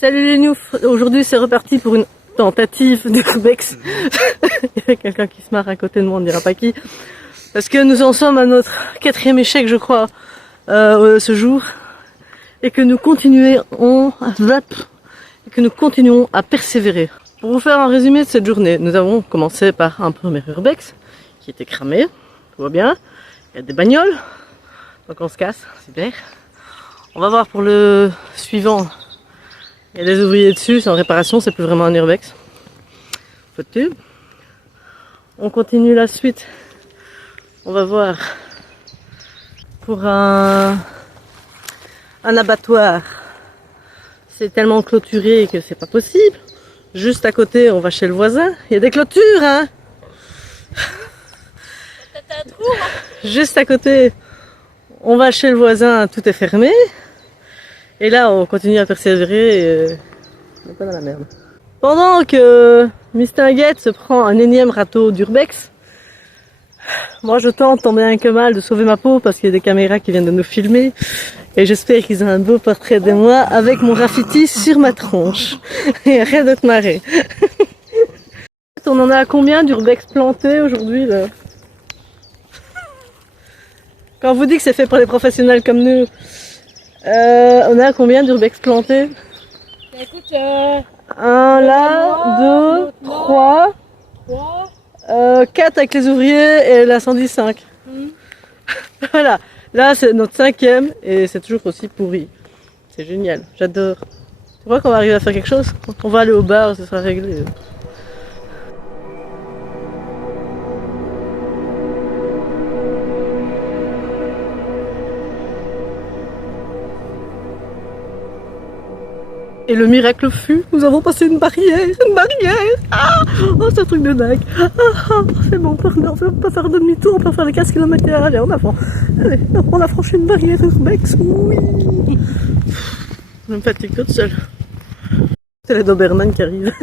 Salut les noufs, aujourd'hui c'est reparti pour une tentative d'urbex. Il y a quelqu'un qui se marre à côté de moi, on ne dira pas qui. Parce que nous en sommes à notre 4e échec je crois ce jour. Et que nous continuons à persévérer. Pour vous faire un résumé de cette journée, nous avons commencé par un premier urbex qui était cramé, tout va bien. Il y a des bagnoles, donc on se casse, super. On va voir pour le suivant. Il y a des ouvriers dessus, c'est en réparation, c'est plus vraiment un urbex. Faut-tu. On continue la suite. On va voir pour un abattoir. C'est tellement clôturé que c'est pas possible. Juste à côté, on va chez le voisin. Il y a des clôtures, hein. Juste à côté, on va chez le voisin, tout est fermé. Et là, on continue à persévérer. On est pas dans la merde. Pendant que Mistinguette se prend un énième râteau d'urbex, moi je tente tant bien que mal de sauver ma peau parce qu'il y a des caméras qui viennent de nous filmer. Et j'espère qu'ils ont un beau portrait de moi avec mon graffiti sur ma tronche. Et rien de te marrer. On en a à combien d'urbex plantés aujourd'hui là? Quand on vous dit que c'est fait pour les professionnels comme nous, on a à combien d'urbex plantés? Écoute, un là, 2, 3, 4 avec les ouvriers et la 115. Voilà, là c'est notre 5e et c'est toujours aussi pourri. C'est génial, j'adore. Tu crois qu'on va arriver à faire quelque chose? On va aller au bar, ce sera réglé. Et le miracle fut, nous avons passé une barrière, Ah, oh, c'est un truc de dingue. C'est bon, on peut faire demi-tour, on peut faire les 15 km/h. Allez, on a franchi une barrière urbex, oui. Je me fatigue toute seule. C'est les Doberman qui arrivent.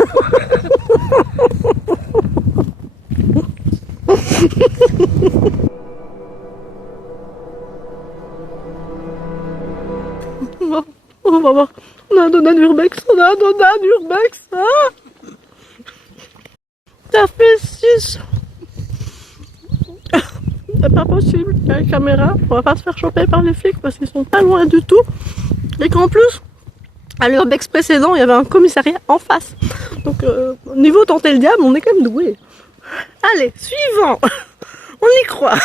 On va voir. On a un donut d'urbex. Ah, ça fait 6. C'est pas possible. Il y a la caméra. On va pas se faire choper par les flics parce qu'ils sont pas loin du tout. Et qu'en plus, à l'urbex précédent, il y avait un commissariat en face. Donc, niveau tenter le diable, on est quand même doué. Allez, suivant. On y croit.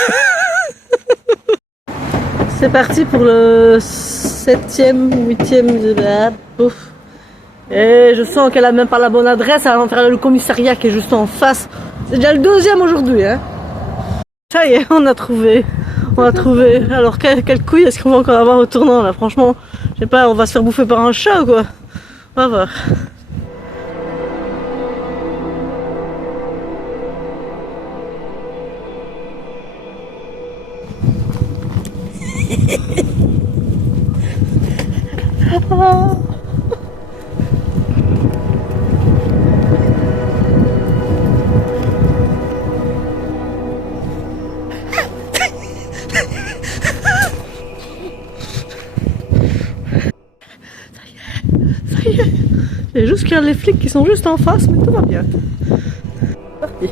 C'est parti pour le 7e ou 8e. Pouf. Et je sens qu'elle a même pas la bonne adresse. Elle va faire le commissariat qui est juste en face. C'est déjà le 2e aujourd'hui, hein. Ça y est, on a trouvé. Alors quelle couille est-ce qu'on va encore avoir au tournant là? Franchement, je sais pas, on va se faire bouffer par un chat ou quoi? On va voir. Ça y est. Il y a juste qu'il y a les flics qui sont juste en face, mais tout va bien. Parti.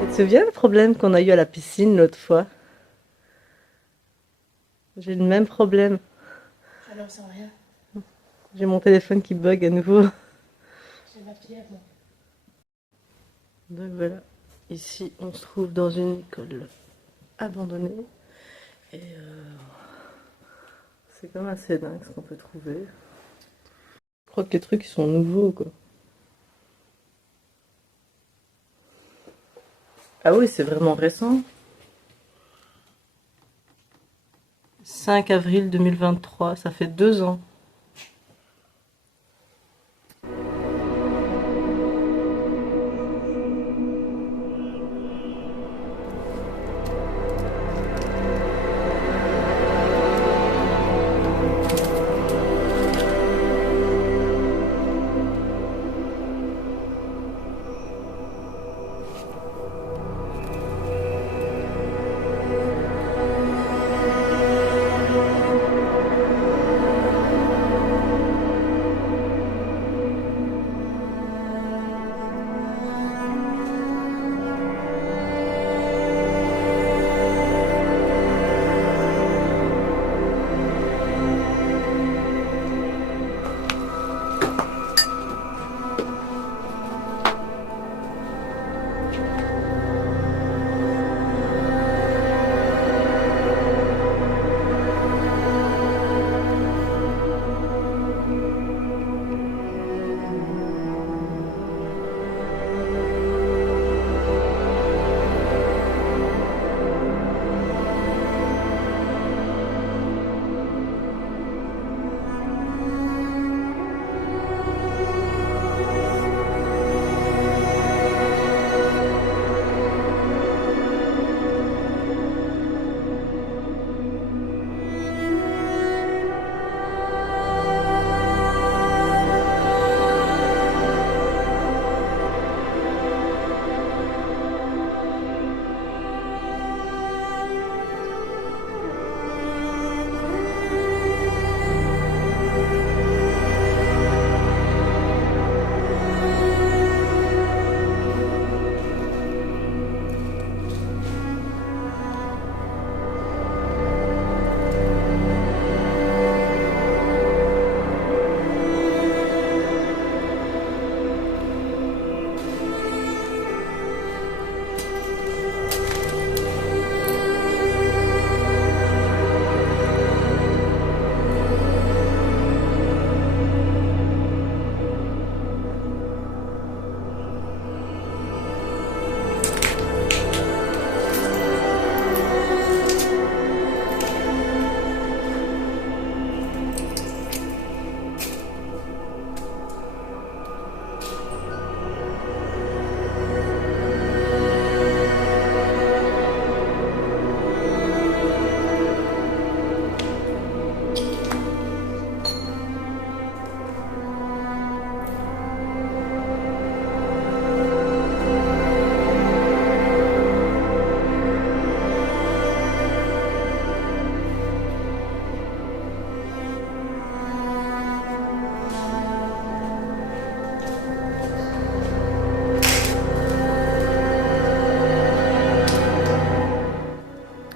Tu te souviens le problème qu'on a eu à la piscine l'autre fois? J'ai le même problème. alors sans rien. J'ai mon téléphone qui bug à nouveau. J'ai ma fièvre. Donc voilà, ici on se trouve dans une école abandonnée. Et c'est quand même assez dingue ce qu'on peut trouver. crois que les trucs ils sont nouveaux quoi. Ah oui, c'est vraiment récent. 5 avril 2023, ça fait 2 ans.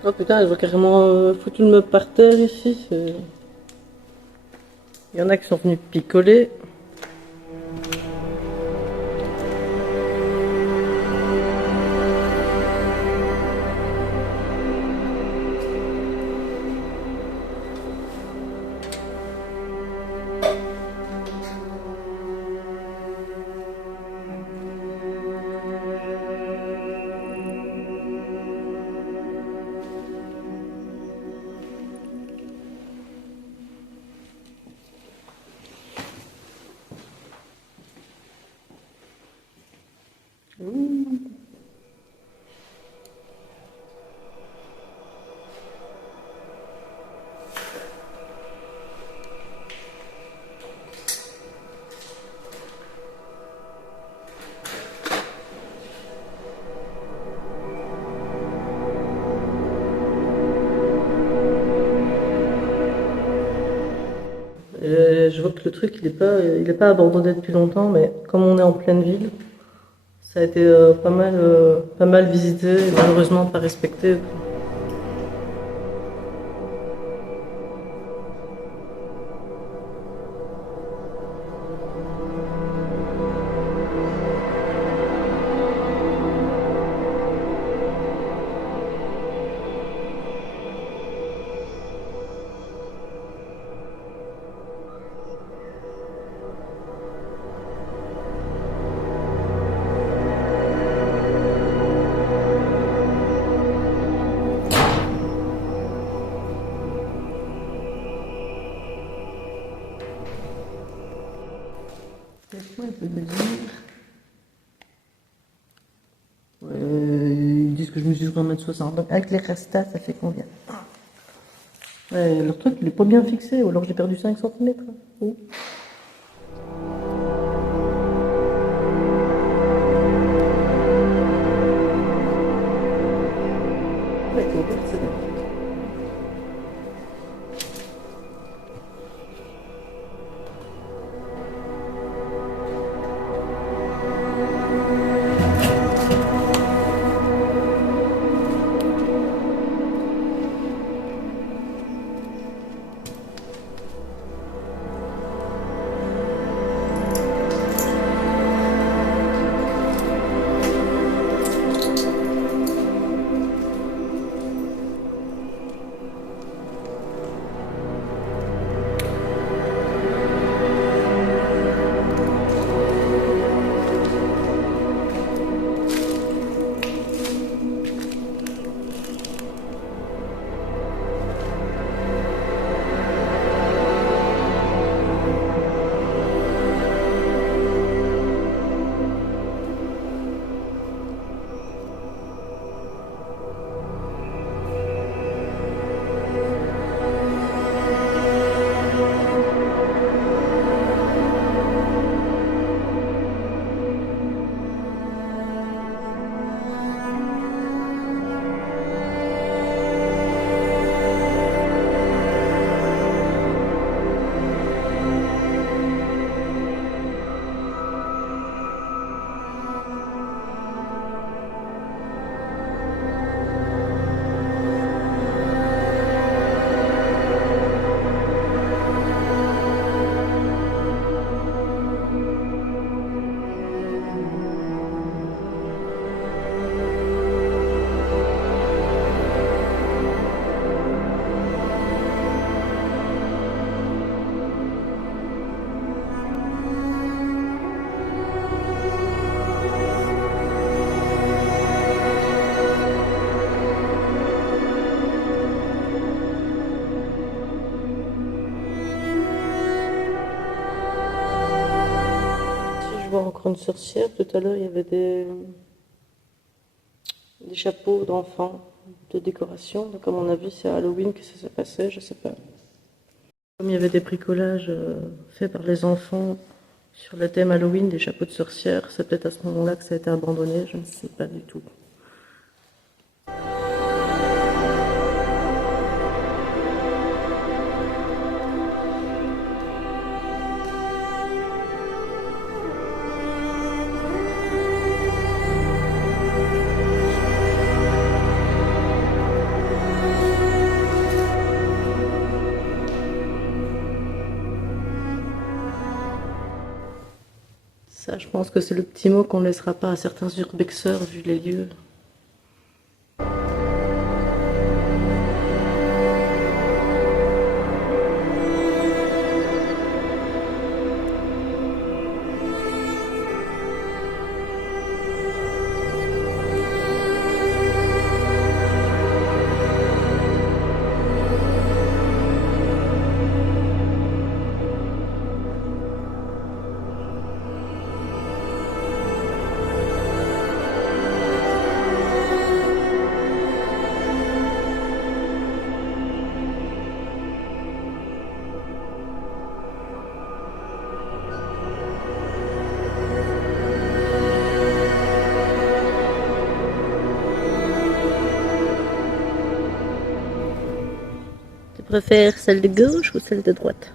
Oh putain, je vois carrément foutu le meuble par terre ici. Il y en a qui sont venus picoler. Je vois que le truc il est pas abandonné depuis longtemps, mais comme on est en pleine ville, ça a été pas mal visité et malheureusement pas respecté. Ouais, on peut le dire. Ils disent que je mesure 1m60. Donc avec les restas, ça fait combien? Ouais, leur truc, il est pas bien fixé, ou alors j'ai perdu 5 cm. Oh. Ouais, c'est bien. Si je vois encore une sorcière, tout à l'heure il y avait des chapeaux d'enfants de décoration. Donc à mon avis c'est à Halloween que ça s'est passé, je sais pas. Comme il y avait des bricolages faits par les enfants sur le thème Halloween, des chapeaux de sorcières, c'est peut-être à ce moment-là que ça a été abandonné, je ne sais pas du tout. Ça, je pense que c'est le petit mot qu'on ne laissera pas à certains urbexeurs vu les lieux. Tu préfères celle de gauche ou celle de droite?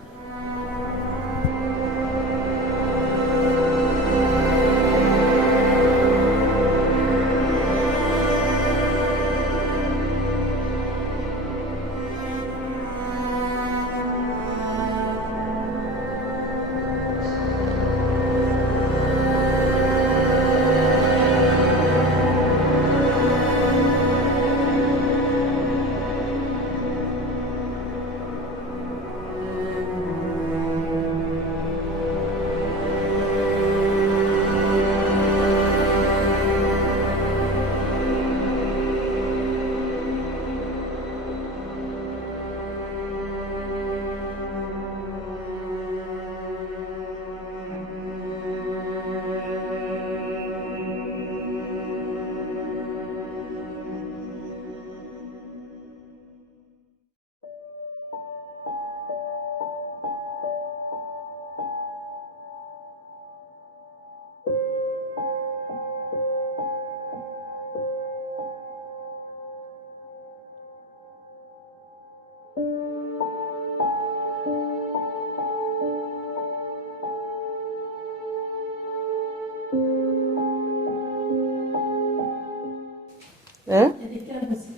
Hein? Il y a des câbles aussi.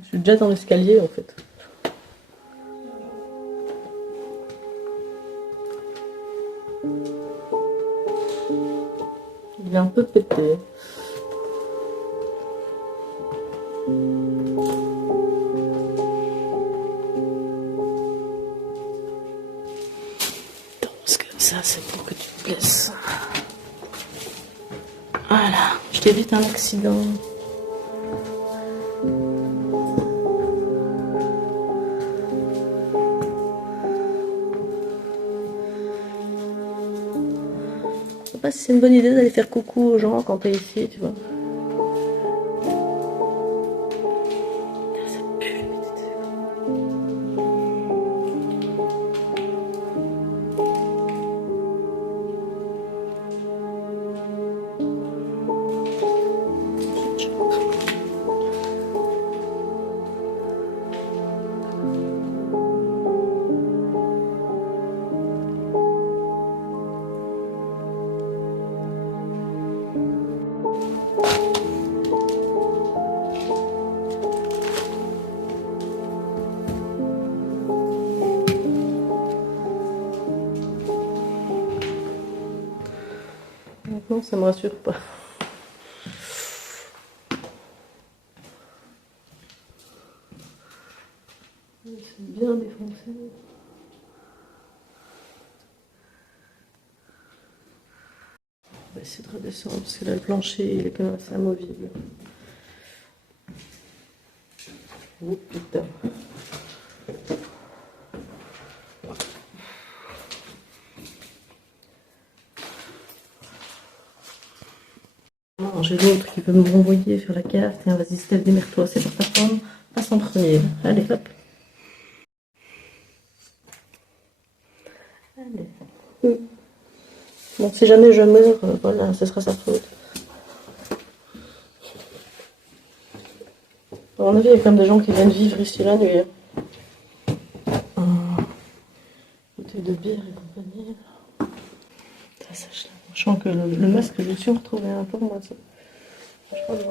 Je suis déjà dans l'escalier en fait. Il est un peu pété. Parce que ça, c'est pour que tu te blesses. Voilà, je t'évite un accident. Je sais pas si c'est une bonne idée d'aller faire coucou aux gens quand t'es ici, tu vois. Ça pue, mais tu sais. Non, ça me rassure pas. C'est bien défoncé. On va essayer de redescendre parce que là, le plancher il est quand même assez amovible. Oh putain. Non, j'ai l'autre qui veut me renvoyer sur la carte. Tiens, vas-y, Steph, démerde-toi, c'est pour ta femme. Passe en premier. Allez, hop. Allez. Bon, si jamais je meurs, voilà, ce sera sa faute. À mon avis, il y a quand même des gens qui viennent vivre ici la nuit. Bouteille de bière et compagnie. Ça sèche là. Je sens que le masque, je suis retrouvé un peu moi. Ça. Je crois que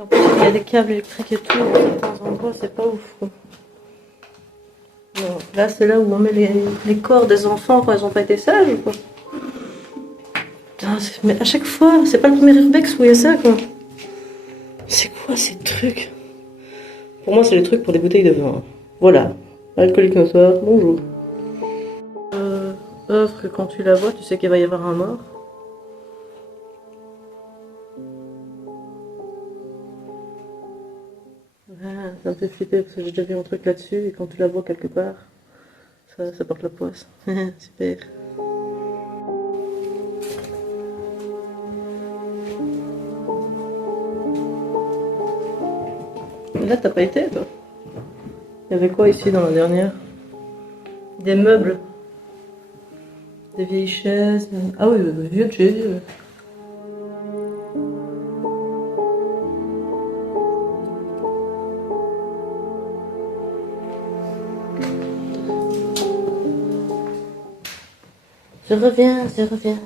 en plus, il y a des câbles électriques et tout. À certains endroits, c'est pas ouf. Quoi. Non, là, c'est là où on met les corps des enfants quand ils n'ont pas été sages ou quoi. Putain, mais à chaque fois, c'est pas le premier Urbex où il y a ça quoi. C'est quoi ces trucs? Pour moi, c'est les trucs pour des bouteilles de vin. Voilà. Alcoolique notoire, bonjour. Œuvre que quand tu la vois, tu sais qu'il va y avoir un mort. Ah, ça me fait flipper parce que j'ai déjà vu un truc là-dessus et quand tu la vois quelque part, ça porte la poisse. Super. Là, t'as pas été, toi? Il y avait quoi ici dans la dernière? Des meubles. Des vieilles chaises. Ah oui, des vieux de chez vieux. Je reviens, je reviens.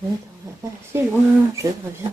Ne t'en vas pas si loin, je reviens.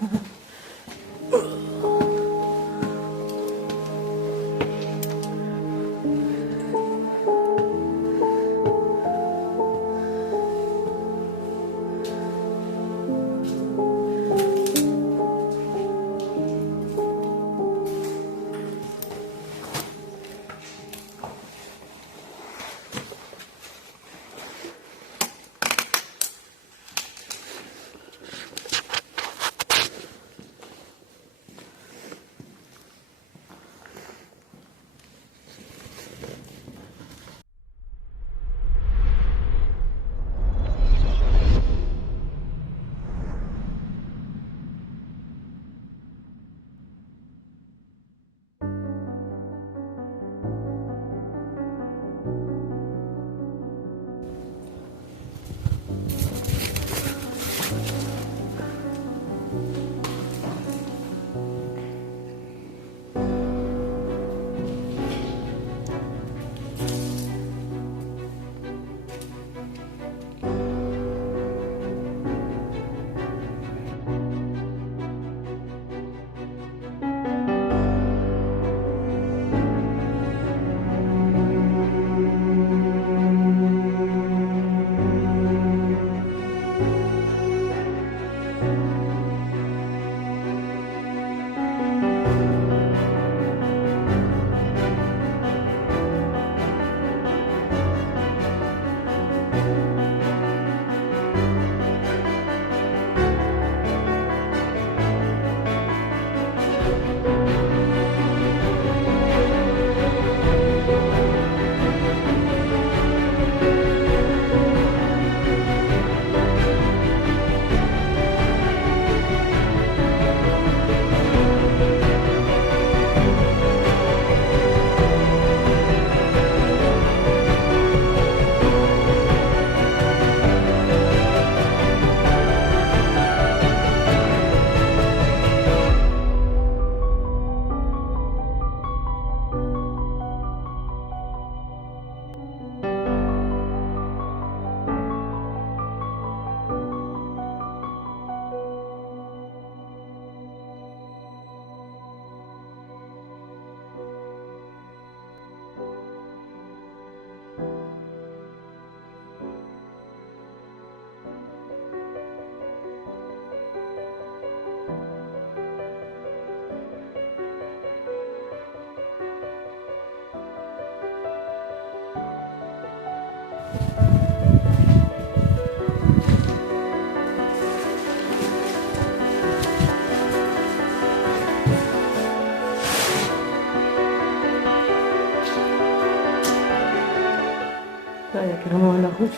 carrément à la rousse.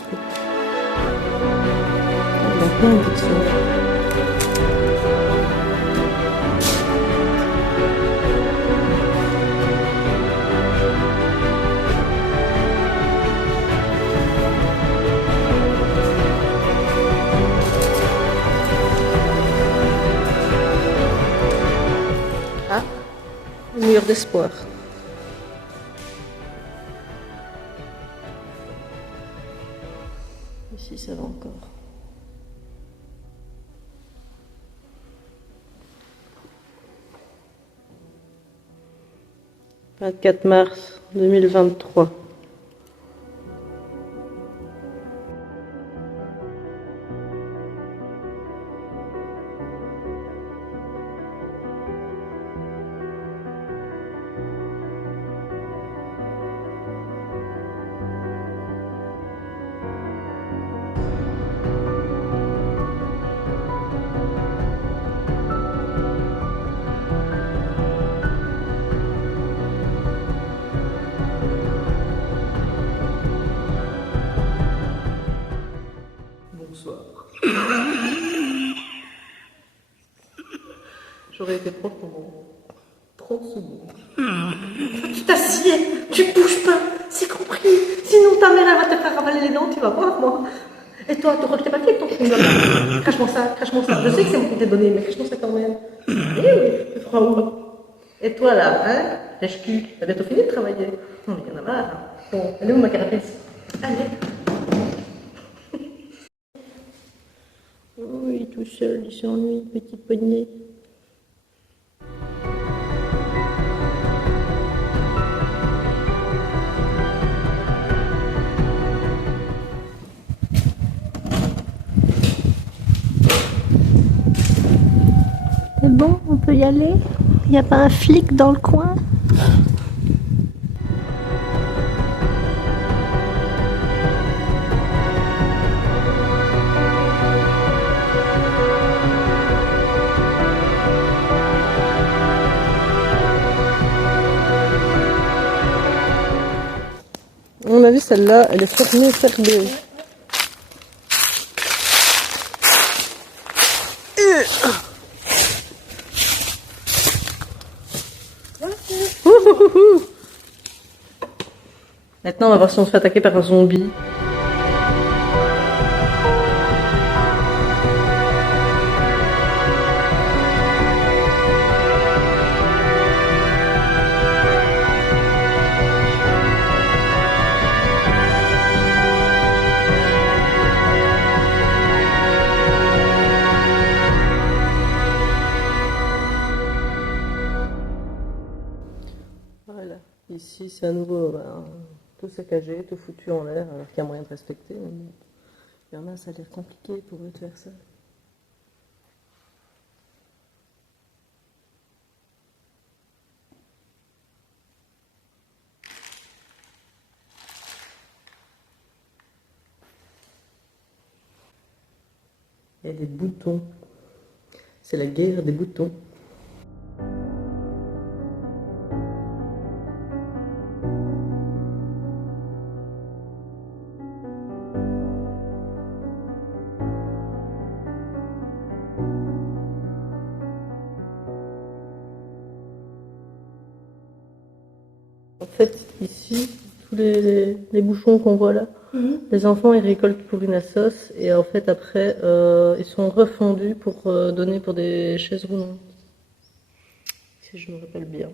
Il a plein de dictionnaires. Ah, mur d'espoir. Ici, ça va encore. « 24 mars 2023. » Bonsoir. J'aurais été prof pendant 30 secondes. Tu t'assieds, tu bouges pas, c'est compris. Sinon ta mère elle va te faire avaler les dents, tu vas voir moi. Et toi, tu crois que t'es pas fait avec ton chewing-gum? Crache-moi ça, crache-moi ça. Je sais que c'est moi qui t'ai donné, mais crache-moi ça quand même. Eh oui, tu feras où? Et toi là, hein? Lèche-cul, t'as bientôt fini de travailler. Non mais y'en a marre. Hein. Bon, elle est où ma carapace? Allez. Oui, tout seul, il s'ennuie, petit poney. C'est bon, on peut y aller? Il n'y a pas un flic dans le coin? On a vu celle-là, elle est fermée. Maintenant, on va voir si on se fait attaquer par un zombie. Voilà, ici c'est à nouveau tout saccagé, tout foutu en l'air, alors qu'il y a moyen de respecter. Mais bon, il y en a, ça a l'air compliqué pour eux de faire ça. Il y a des boutons. C'est la guerre des boutons. En fait, ici, tous les bouchons qu'on voit là, les enfants ils récoltent pour une assos et en fait après ils sont refondus pour donner pour des chaises roulantes. Si je me rappelle bien.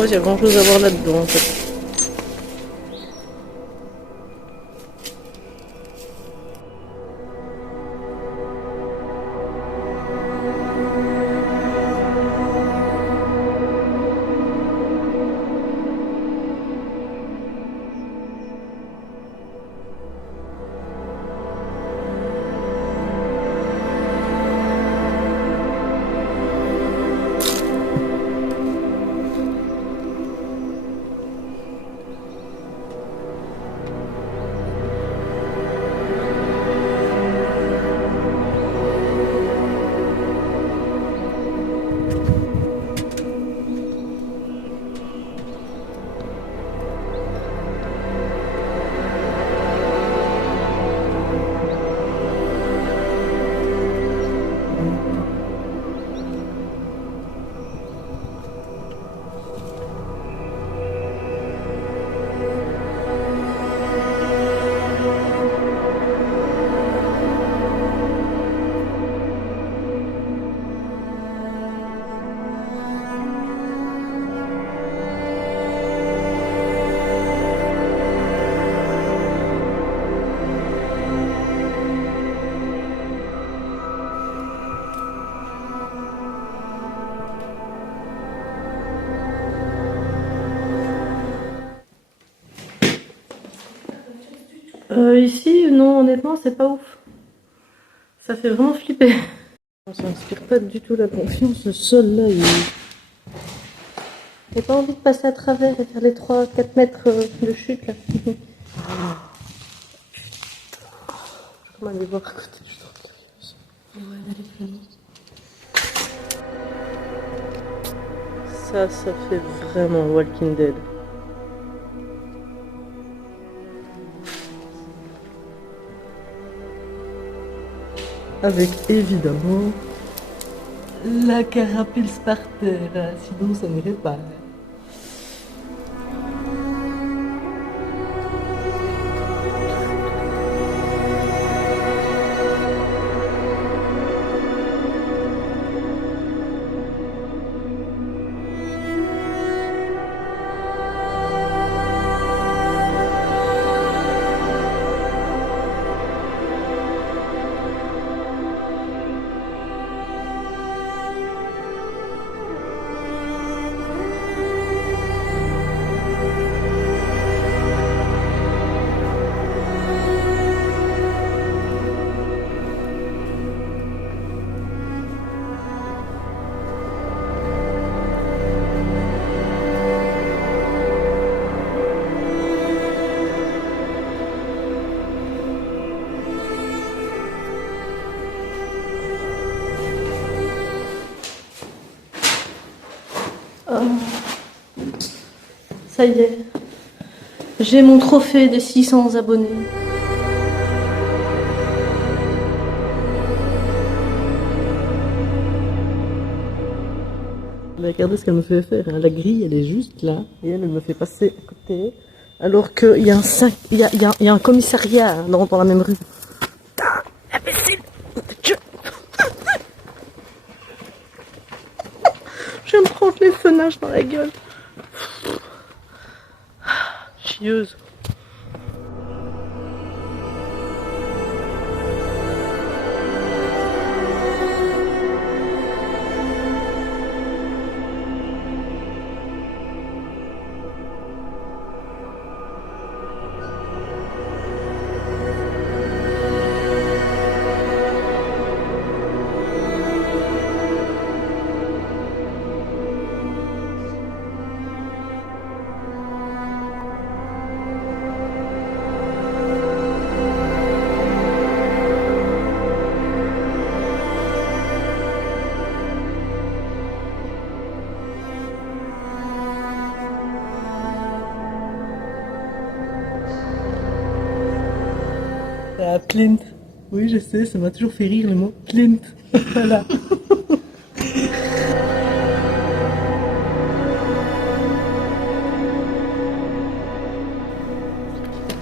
pas s'il y a grand chose à voir là-dedans en fait. Ici, non, honnêtement, c'est pas ouf. Ça fait vraiment flipper. Ça inspire pas du tout la confiance. Ce sol-là, j'ai pas envie de passer à travers et faire les 3-4 mètres de chute là. Putain. Je vais aller voir à côté du truc. Ouais, allez, vraiment. Ça fait vraiment Walking Dead. Avec évidemment la carapace par terre, sinon ça n'irait pas. Ça y est, j'ai mon trophée des 600 abonnés. Regardez ce qu'elle me fait faire, hein. La grille elle est juste là et elle me fait passer à côté alors qu'il y a il y a un commissariat hein, dans la même rue. Putain, imbécile. Je vais me prendre les fenages dans la gueule. Chieuse. Ah, Clint. Oui, je sais, ça m'a toujours fait rire le mot Clint. Voilà.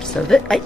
Je savais. Aïe.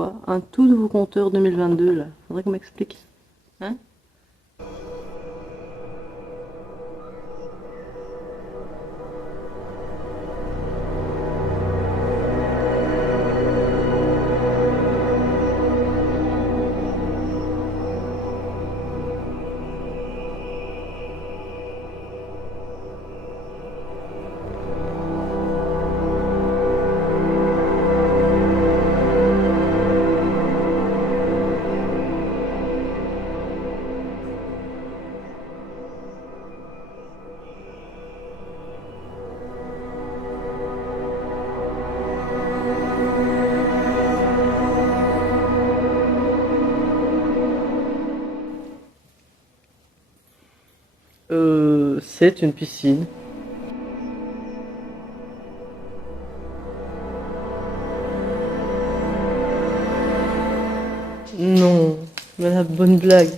quoi? Un tout nouveau compteur 2022 là. Faudrait qu'on m'explique. Hein? C'est une piscine. Non, mais la bonne blague.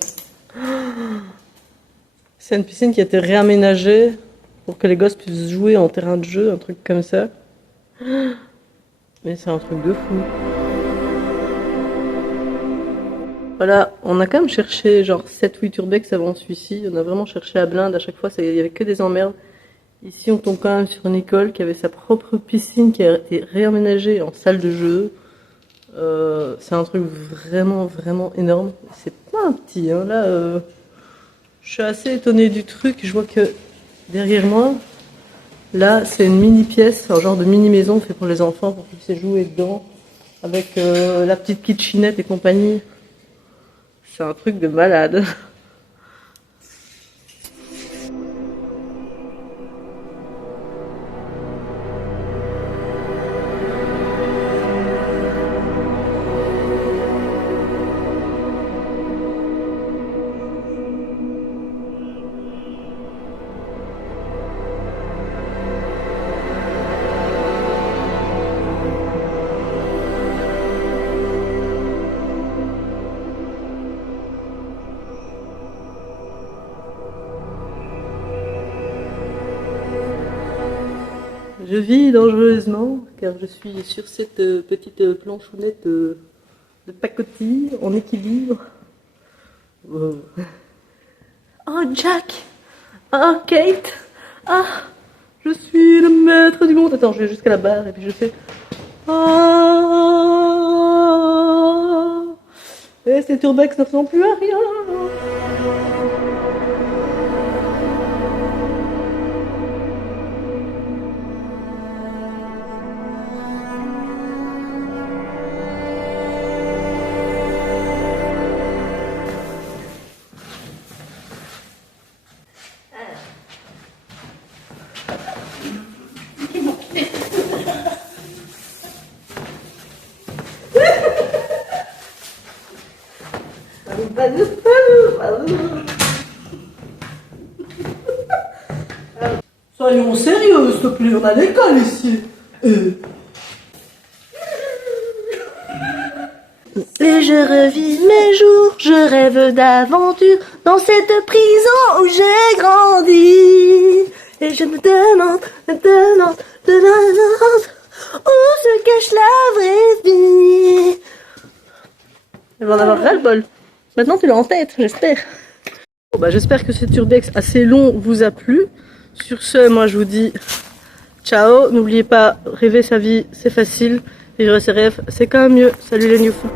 C'est une piscine qui a été réaménagée pour que les gosses puissent jouer en terrain de jeu, un truc comme ça. Mais c'est un truc de fou. Voilà, on a quand même cherché genre 7-8 urbex avant celui-ci. On a vraiment cherché à blinde à chaque fois, il y avait que des emmerdes. Ici, on tombe quand même sur une école qui avait sa propre piscine qui a été réaménagée en salle de jeu. C'est un truc vraiment, vraiment énorme. C'est pas un petit, hein. Là, je suis assez étonnée du truc. Je vois que derrière moi, là, c'est une mini pièce, un genre de mini maison fait pour les enfants pour qu'ils puissent jouer dedans avec la petite kitchenette et compagnie. C'est un truc de malade. Je vis dangereusement car je suis sur cette petite planchounette de pacotille en équilibre. Wow. Oh Jack! Oh Kate! Ah! Je suis le maître du monde! Attends, je vais jusqu'à la barre et puis je fais... Ah! Et cet urbex ne ressemble plus à rien! Soyons sérieux, s'il te plaît, on a l'école ici. Et je revis mes jours, je rêve d'aventure dans cette prison où j'ai grandi. Et je me demande où se cache la vraie vie. Elle va en avoir ras le bol. Maintenant tu l'as en tête, j'espère. Bon, bah, j'espère que cet urbex assez long vous a plu. Sur ce, moi je vous dis ciao. N'oubliez pas, rêver sa vie c'est facile, vivre ses rêves c'est quand même mieux. Salut les new fous.